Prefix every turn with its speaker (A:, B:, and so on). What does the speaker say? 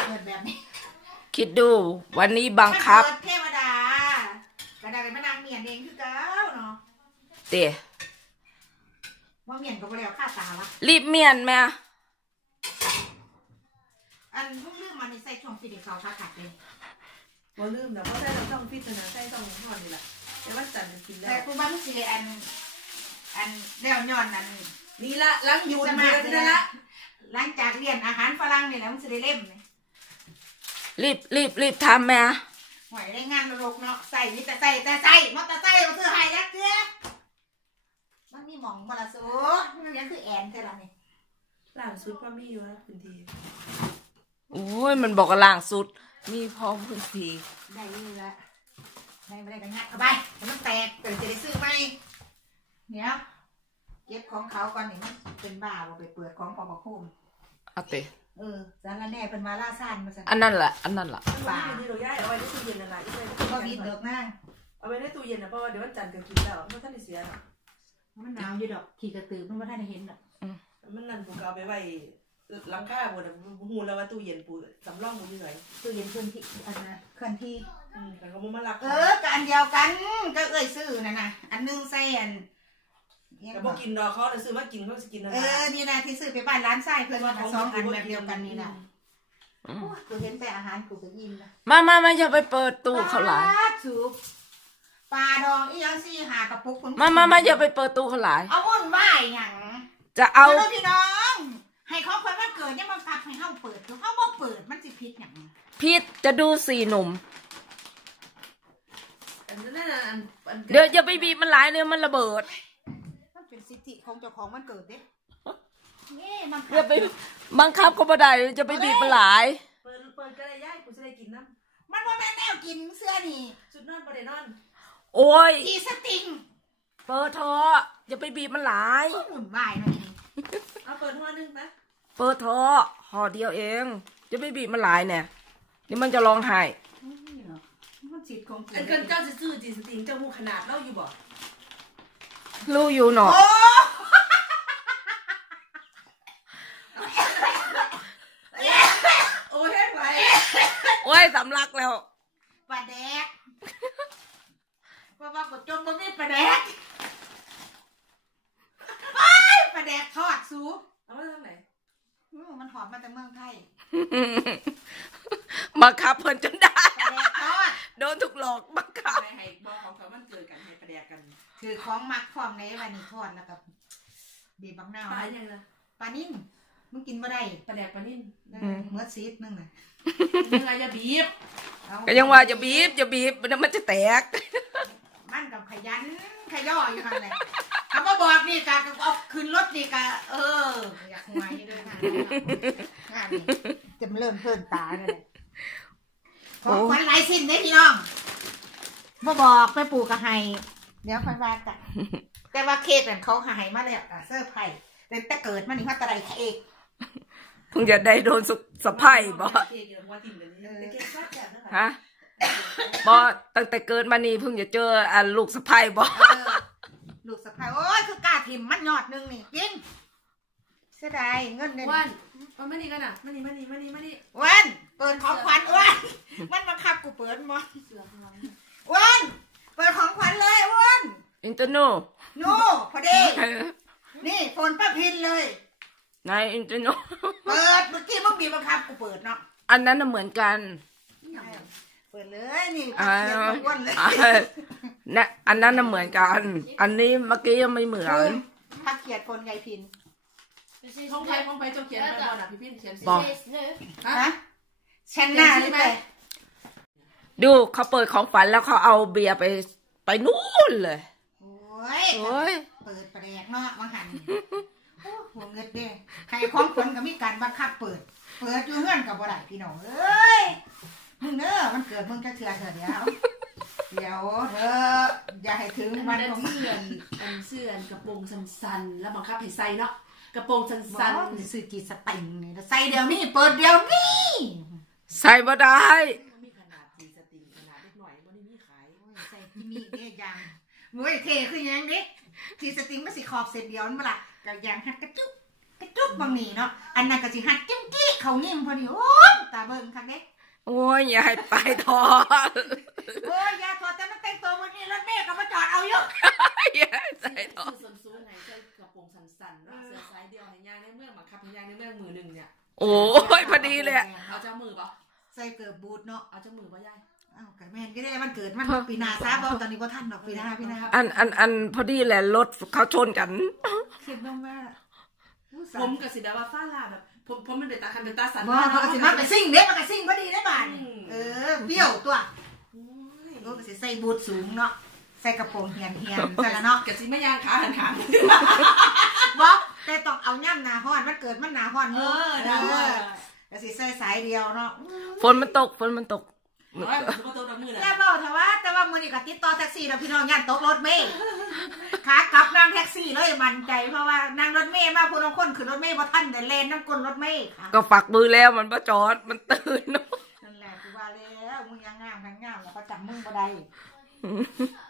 A: เกิดแบบนี้
B: คิดดูวันนี้บังคับ
A: เทวดาก็ได้เป็นแม่นางเมียนเองคือเก้าเนาะ
B: เตี๋ย
A: ว่าเมียนก็บ่แล้วค่าตาวะ
B: รีบเมียนแม่
A: อันลูกลืมมาในใส่ช่องฟิตเขาขาขัดเลย
C: บ่ลืมนะเพราะใส่ช่องฟิตนะใส่ช่องทอดนี่แหละแต่ว่าจันทร์จะกินแล้ว
A: แต่คุณบ้านสิอันแล้วย้อนอัน
C: นี่ละล้างยูนมาแล้วละ
A: หลังจากเรียนอาหารฝรั่งนี่แหละมันจะได้เล่มเลย
B: รีบทำแม่
A: หวยได้งานโลกเนาะใส่นี่แต่ใส่มอเตอร์ไซค์เราซื้อให้ยักษ์เจ้มันมีหม่องมาละสูมันยังคือแอนเท่านี้
C: ล่างสุดก็มีอยู่นะพื้นที่
B: โอ้ยมันบอกว่าล่างสุดมีพร้อมพื้นที่
A: ได้เลยละได้ไม่ได้กันงัดเข้าไปมันแตกเดี๋ยวจะได้ซื้อไหมเนี่ยเก็บของเขาก่อนนี่มันเป็นบ้าว่าไปเปิดของปอโคม
B: เอาเตะ
A: สารแน่เป็นมาล่าซ่านมาสั่
B: อันนั้นแหละ
C: ป่าที่เราย้ายเอาไว้ในตู้เย็นอะไรที่เป็น
A: ก็มีเดือกนั่ง
C: เอาไว้ในตู้เย็นนะเพราะว่าเดี๋ยววันจันทร์ก็กินแล้วมันท่านได้เสีย
A: มันหนาวอยู่ดอกขี่กระตือมันไม่ท่านได้เห็นหรอก
C: มันนั่นปูเอาไปไว้หลังคาบนหูแล้วว่าตู้เย็นปูสำรองอยู่ไหน
A: ตู้เย็นเคลื่อนที่อันนะเคลื่อนที่
C: แต่ก็มันมาลัก
A: กันเดียวกันก็ซื้อนะอันนึงใส่อัน
C: แต่พอกินดอกเขาแต่ซื้อมากินเขาจะกินอะไร
A: นี่นะที่ซื้อไปบ้านร้านไส้เพื่อนว่า2 อันแบบเดียวกันนี่นะกูเห็นแต่อาหารกูก็ยิ้มนะ
B: มาอย่าไปเปิดตู้เขาหลาย
A: ปลาดองอีหยังซี่หากระปุกคุณ
B: มาอย่าไปเปิดตู้เขาหลาย
A: เอาวุ่นวายหยัง
B: จะเอา
A: พี่น้องให้เขาคนว่าเกิดเนี่ยมันกลับให้เขาเปิดเขาบ่เปิดมันสิผิดหยัง
B: ผิดจะดู4 หนุ่มเดี๋ยวอย่าไปบีบมันหลายเนี่ยมันระเบิด
A: เป็นสิทธิของเจ้าของมันเกิดเด้นี่มัน
B: อย่าไปบังคับก็บ่ได้จะไปบีบมันหลาย
C: เปิดก็ได้ย่ายกูจะได้กินน้
A: ำมันว่าแม่แนวกินเสื้อนี่
C: ชุดนอนประเดี๋ยวนอน
B: โอ้ย
A: จีสติง
B: เปิดท่ออย่าไปบีบมันหลาย
A: หมุนวายหน่อย
C: เอาเปิดห่อนึงนะ
B: เปิดท่อห่อเดียวเองจะไปบีบมันหลายเนี่ยนี่มันจะร้องไห้
A: มันจิตของ
C: อันเกินเจ้าจะซื้อจีสติงเจ้าหูขนาดเล่าอยู่บ่
B: รู้อยู่หนอ
C: โอ้ยให้ไป
B: โอ้ยสำลักแล้ว
A: ปลาแดกว่ากดจมบ่มีปลาแดกปลาแดกทอดสู
C: เอามาทางไหน
A: มันหอมมาจากเมืองไทย
B: มาขับเพิ่นจนได้
A: ปลาแดกทอด
B: โดนถูกหลอกบังคับ
C: ให้บอกของเขามันเกิดกันให้ปลาแดกกัน
A: คือของมักฟอมในวันนี้ทอดแล้วกับบีบบังนาว
C: ปลาอย่างไร
A: ปลานิ่มมึงกินบ่ได้
C: ปลาแดกปลานิ่ม
A: เมื่อซีดนึงน่ะ
C: ยังไงจะบีบ
B: ก็ยังว่าจะบีบมันจะแตก
A: มันกับขยันขย่ออยู่ข้างในเขาบอกนี่กะเอาขึ้นรถนี่กะอยากมาอยู่ด้วยงานนี่จะเริ่มเพิ่นตาเลยของขวัญหลายสิ้นเด้พี่น้องบ่บอกไปปลูกกะไห้เดี๋ยวค่อยว่ากันแต่ว่าเค้กนั่นเขาหายมาแล้วเซอร์ไพรส์แต่เกิดมานี่ว่าตะไดเค้ก
B: เพิ่งจะได้โดนสะพ้ายบ่ฮะบ่ตั้งแต่เกิดมานี่เพิ่งจะเจอลูกสะพ้ายบ่
A: ลูกสะพ้ายโอ้ยคือกล้าถิ่มมันยอดนึงนี่ยิงเสียดายเงินเนี่ย
C: วันมานี่กันอ่ะมานี่
A: วันเปิดของขวัญวันมันบังคับกูเปิดมั้งวันเปิดของขวัญเลยวัน
B: อินเตอร์โน
A: พอดีนี่โฟนป้าพินเลย
B: นายอินเตอร์โน
A: เปิดเมื่อกี้มึงบีบบังคับกูเปิดเนาะ
B: อันนั้นน่ะเหมือนกัน
A: เปิดเลยนี่เขียนม้วนเลย
B: นะอันนั้นน่ะเหมือนกันอันนี้เมื่อกี้ยังไม่เหมือน
A: พักเขียนคนไงพิน
C: ของไปเจ้าเขียนไปก่อนอ่ะพี่พินเขียน
B: บอก
A: ฮะฉันหน้าใช่ไหม
B: ดูเขาเปิดของฝันแล้วเขาเอาเบียร์ไปนู่นเลย
A: โอ้ยเปิดแปลกเนาะบางหันหัวเงินเด้ใครของคนก็มีการบังคับเปิดอยู่เฮือนกับบ่ได้พี่น้องเอ้ยมึงเด้อมันเกิดมึงจะเถื่อเดี๋ยวอย่าให้ถึง
C: มันของเสื้อกระโปรงสั้นๆแล้วบังคับให้ใส่เนาะกระโปรงสั้น
A: ๆซื้อกี่สติงนี่ใส่เดี๋ยวนี้เปิดเดี๋ยวนี้
B: ใส่บ่ได้
C: มีขนาดกี่สติงขนาดเล็กหน่อยบ่ได้มีขาย
A: ใส่ที่มีเด้ยังเว้ยเท่คือยังดิที่สติงมันสิขอบเส้นเดียวนั่นบ่ล่ะก็ยังหัดกระจุกบางนี่เนาะอันนั้นก็สิหัดจิ้มกี้เขางิ้มพอดีโอ้ตาเบิ่งคันเด้
B: โอ้ยอย่าให้ไปทอ
A: โอ้ยอย่าถอดแต่มันแต่งตัวมื้อนี้รถเมล์ก็มาจอดเอาอยู่
B: อย่าให้ใส่ทอ
C: ซื้อส้นสูงให้ใส่กระโปรงสั้นๆเนาะเสื้อสายเดียวให้ย่างในเมืองบังคับให้ย่างในเมืองมือหนึงเนี่ย
B: โอ้ยพอดีเลย
C: เอาเจ้ามือปะ
A: ใส่เกิบบูทเนาะ
C: เอาเจ้ามือปะยาย
A: เอ้าก็แม่นก็ได้มันเกิดมันปีหน้าซะบ่ตอนนี้บ่ทันดอกปีหน้า
B: อันพอดีแหละรถเขาชนกัน
A: คิดลงมา
C: ผมกับสิดาว่าฟ้าลาแบบผมมันเป็นตาคันเป็นตาสัน
A: บ่มันก็สิมาไปซิ่งเด้มันก็ซิ่งบ่ดีได้บาดนี่เปรี้ยวตัว
C: โอ้ย
A: โอ้ก็สิใส่บูทสูงเนาะใส่กระโปรงเหียนใส่ละเนาะ
C: กับสิไม่ย่างขาหันขา
A: บ่แต่ต้องเอาย่ำหน้าฮ้อนมันเกิดมันหน้าฮ้อนอยู่ก็สิใส่สายเดียวเนาะ
B: ฝนมันตก
C: โอ้ยผมก็ตัวดมือเลย
A: แล้วเว้าแต่ว่ามื้อนี้ก็ติดต่อแท็กซี่แล้วพี่น้องย่านตกรถเมล์ขากลับนั่งแท็กซี่เลยมั่นใจเพราะว่านั่งรถเมล์มาผู้ลางคนขึ้นรถเมล์บ่ทันได้แล่นน้ำก้นรถเมล์ค่ะ
B: ก็ฝักมือแล้วมันประจอดมันตื่นเนาะ
A: นั่นแหละกูว่าแล้วมึงยังงามทั้งงามแล้วก็จำมึงบ่ได้